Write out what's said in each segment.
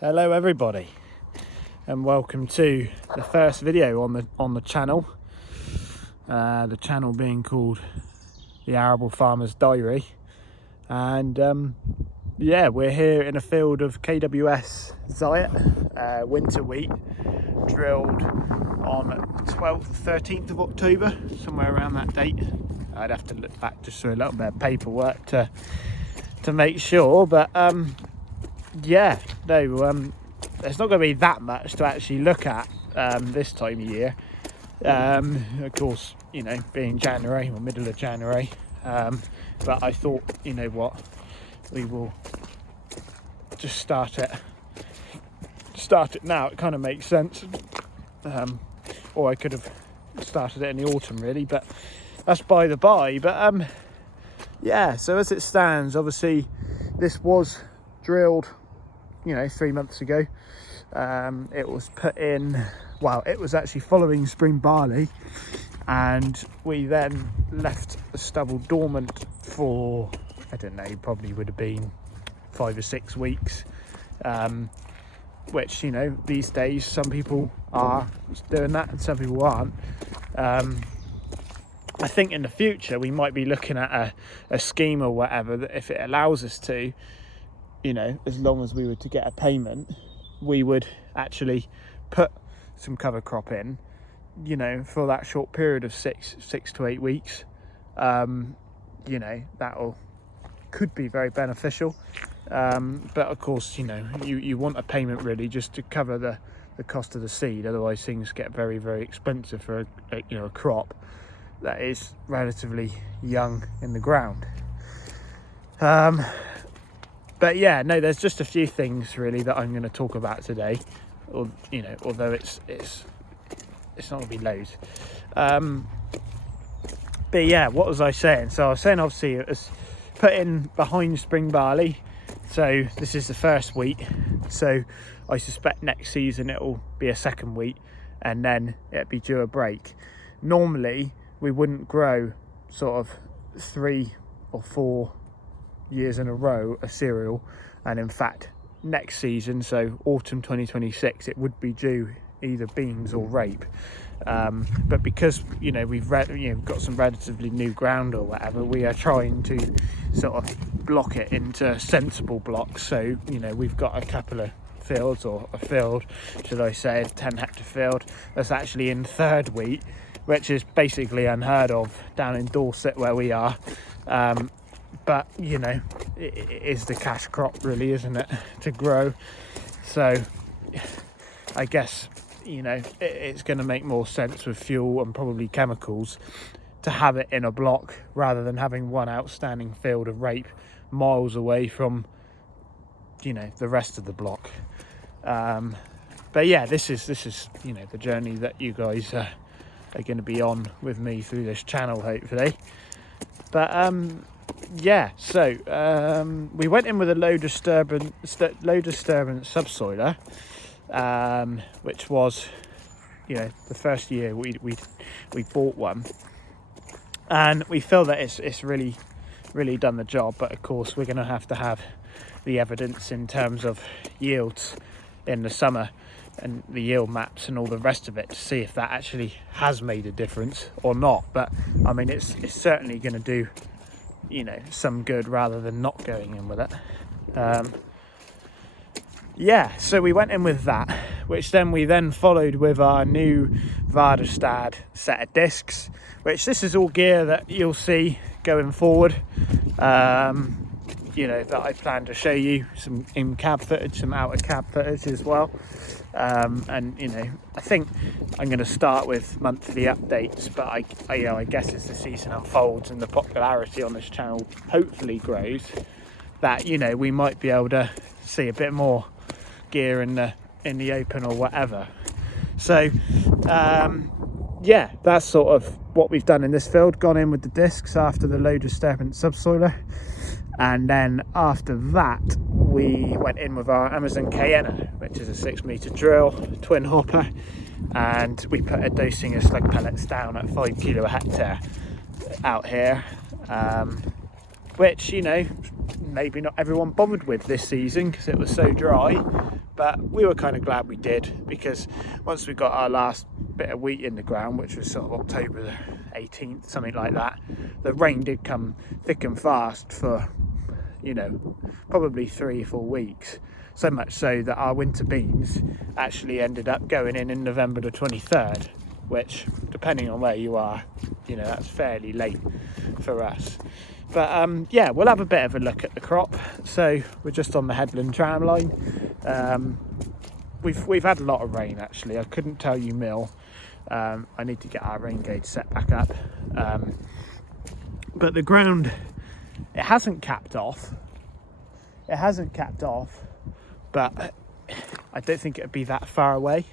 Hello everybody, and welcome to the first video on the channel. The channel being called the Arable Farmer's Diary, and yeah, we're here in a field of KWS Zyatt winter wheat, drilled on 12th, 13th of October, somewhere around that date. I'd have to look back just through a little bit of paperwork to make sure, but yeah, no, there's not going to be that much to actually look at this time of year. Of course, you know, being January or middle of January, but I thought, you know what, we will just start it now. It kind of makes sense, or I could have started it in the autumn really, but that's by the by. But yeah, so as it stands, obviously this was drilled, you know, 3 months ago. It was put in, well, it was actually following spring barley, and we then left the stubble dormant for, I don't know, probably would have been 5 or 6 weeks, which, you know, these days some people are doing that and some people aren't. I think in the future we might be looking at a scheme or whatever that, if it allows us to, you know, as long as we were to get a payment, we would actually put some cover crop in, you know, for that short period of six to 8 weeks. You know, could be very beneficial, but of course, you know, you want a payment really just to cover the cost of the seed. Otherwise things get very, very expensive for a crop that is relatively young in the ground. But yeah, no, there's just a few things really that I'm going to talk about today, or, you know, although it's not going to be loads. But yeah, what was I saying? So I was saying, obviously it was put in behind spring barley, so this is the first wheat. So I suspect next season it'll be a second wheat, and then it'll be due a break. Normally we wouldn't grow sort of 3 or 4 years in a row a cereal, and in fact next season, so autumn 2026, it would be due either beans or rape, but because, you know, we've got some relatively new ground or whatever, we are trying to sort of block it into sensible blocks. So, you know, we've got a couple of fields, or a field should I say, a 10-hectare field that's actually in third wheat, which is basically unheard of down in Dorset where we are. But, you know, it is the cash crop really, isn't it, to grow? So I guess, you know, it's going to make more sense with fuel and probably chemicals to have it in a block rather than having one outstanding field of rape miles away from, you know, the rest of the block. But yeah, this is you know, the journey that you guys are going to be on with me through this channel, hopefully. But yeah, so we went in with a low disturbance subsoiler, which was, you know, the first year we bought one, and we feel that it's really done the job. But of course we're going to have the evidence in terms of yields in the summer and the yield maps and all the rest of it to see if that actually has made a difference or not. But I mean, it's certainly going to do, you know, some good rather than not going in with it. Yeah, so we went in with that, which then we followed with our new Vardestad set of discs, which this is all gear that you'll see going forward, you know, that I plan to show you some in-cab footage, some out-of-cab footage as well. And, you know, I think I'm going to start with monthly updates, but I guess as the season unfolds and the popularity on this channel hopefully grows, that, you know, we might be able to see a bit more gear in the open or whatever. So yeah, that's sort of what we've done in this field. Gone in with the discs after the low disturbance subsoiler, and then after that we went in with our Amazon Cayenne, which is a 6-meter drill, twin hopper, and we put a dosing of slug pellets down at 5 kilo a hectare out here, which, you know, maybe not everyone bothered with this season because it was so dry, but we were kind of glad we did, because once we got our last bit of wheat in the ground, which was sort of October the 18th, something like that, the rain did come thick and fast for, you know, probably 3 or 4 weeks. So much so that our winter beans actually ended up going in November the 23rd, which, depending on where you are, you know, that's fairly late for us. But yeah, we'll have a bit of a look at the crop. So we're just on the Headland tram line. We've had a lot of rain actually. I couldn't tell you mil. I need to get our rain gauge set back up. But the ground, it hasn't capped off. It hasn't capped off, but I don't think it'd be that far away.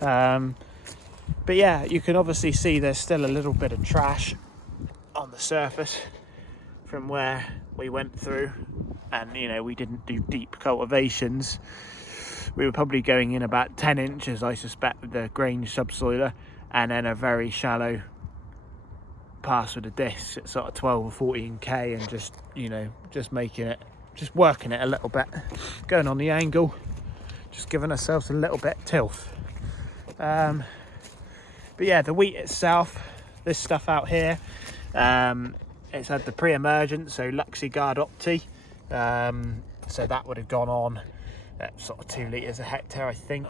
But yeah, you can obviously see there's still a little bit of trash on the surface from where we went through, and you know, we didn't do deep cultivations. We were probably going in about 10 inches, I suspect, with the Grange subsoiler, and then a very shallow pass with a disc at sort of 12 or 14 k, and just, you know, just making it, just working it a little bit, going on the angle, just giving ourselves a little bit tilth. But yeah, the wheat itself, this stuff out here, it's had the pre-emergence, so Luxigard Opti, so that would have gone on at sort of 2 litres a hectare, I think.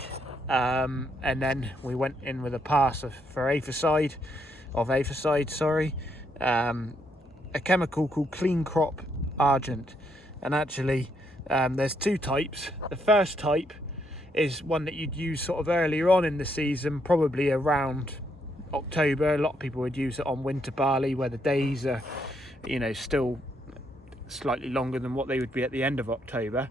And then we went in with a pass for aphicide, a chemical called Clean Crop Argent. And actually, there's 2 types. The first type is one that you'd use sort of earlier on in the season, probably around October. A lot of people would use it on winter barley, where the days are, you know, still slightly longer than what they would be at the end of October.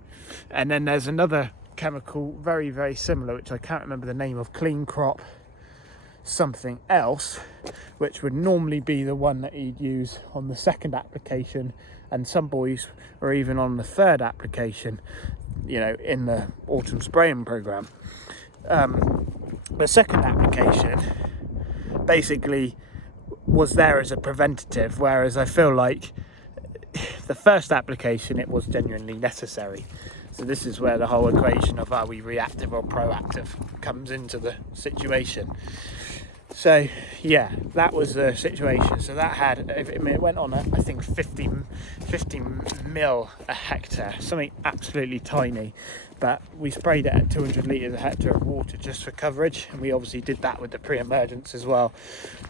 And then there's another chemical very, very similar, which I can't remember the name of, Clean Crop something else, which would normally be the one that you'd use on the second application, and some boys are even on the third application, you know, in the autumn spraying program. The second application basically was there as a preventative, whereas I feel like the first application, it was genuinely necessary. So this is where the whole equation of are we reactive or proactive comes into the situation. So yeah, that was the situation. So that had, it went on at, I think 50 mil a hectare, something absolutely tiny, but we sprayed it at 200 litres a hectare of water just for coverage, and we obviously did that with the pre-emergence as well,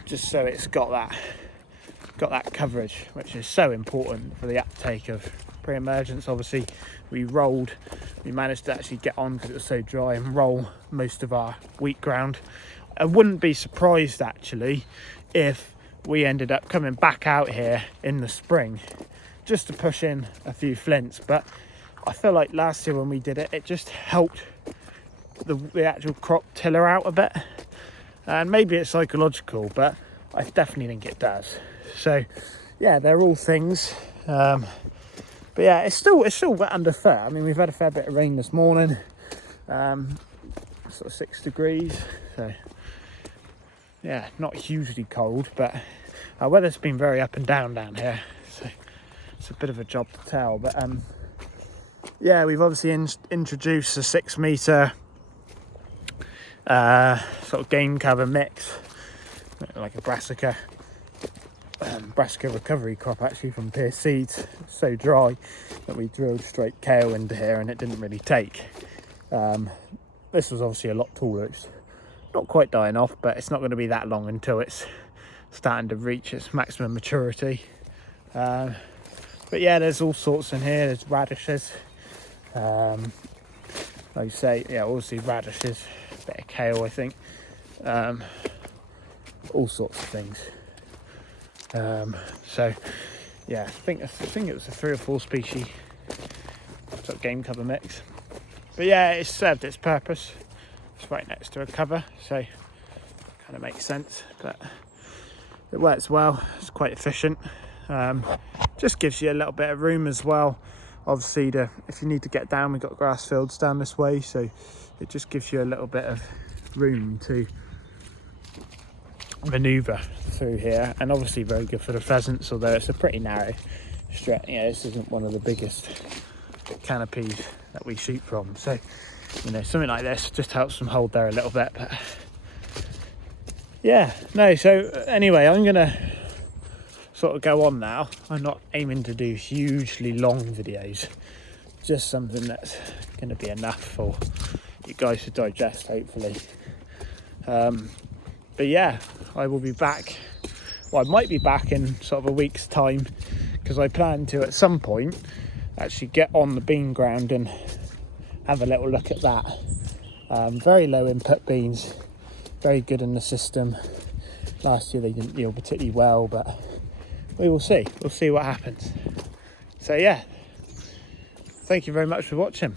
just so it's got that coverage, which is so important for the uptake of pre-emergence. Obviously we managed to actually get on, because it was so dry, and roll most of our wheat ground. I wouldn't be surprised actually if we ended up coming back out here in the spring just to push in a few flints, but I feel like last year when we did it, it just helped the actual crop tiller out a bit, and maybe it's psychological, but I definitely think it does. So yeah, they're all things, but yeah, it's still wet under foot. I mean, we've had a fair bit of rain this morning, sort of 6 degrees, so yeah, not hugely cold, but our weather's been very up and down here, so it's a bit of a job to tell. But yeah, we've obviously introduced a 6 metre sort of game cover mix, like a brassica recovery crop actually from Pierce Seeds. It's so dry that we drilled straight kale into here and it didn't really take. This was obviously a lot taller. It's not quite dying off, but it's not going to be that long until it's starting to reach its maximum maturity. But yeah, there's all sorts in here. There's radishes, like you say, yeah, obviously radishes, a bit of kale, I think, all sorts of things. So yeah, I think it was a 3 or 4 species sort of game cover mix. But yeah, it served its purpose. It's right next to a cover, so kind of makes sense, but it works well. It's quite efficient. Just gives you a little bit of room as well. Obviously, if you need to get down, we've got grass fields down this way, so it just gives you a little bit of room to manoeuvre through here, and obviously very good for the pheasants, although it's a pretty narrow you know, this isn't one of the biggest canopies that we shoot from, so you know, something like this just helps them hold there a little bit. But yeah, no, so anyway, I'm gonna sort of go on now. I'm not aiming to do hugely long videos, just something that's going to be enough for you guys to digest, hopefully. But yeah, I will be back. Well, I might be back in sort of a week's time, because I plan to at some point actually get on the bean ground and have a little look at that. Very low input beans, very good in the system. Last year they didn't yield particularly well, but we will see. We'll see what happens. So yeah, thank you very much for watching.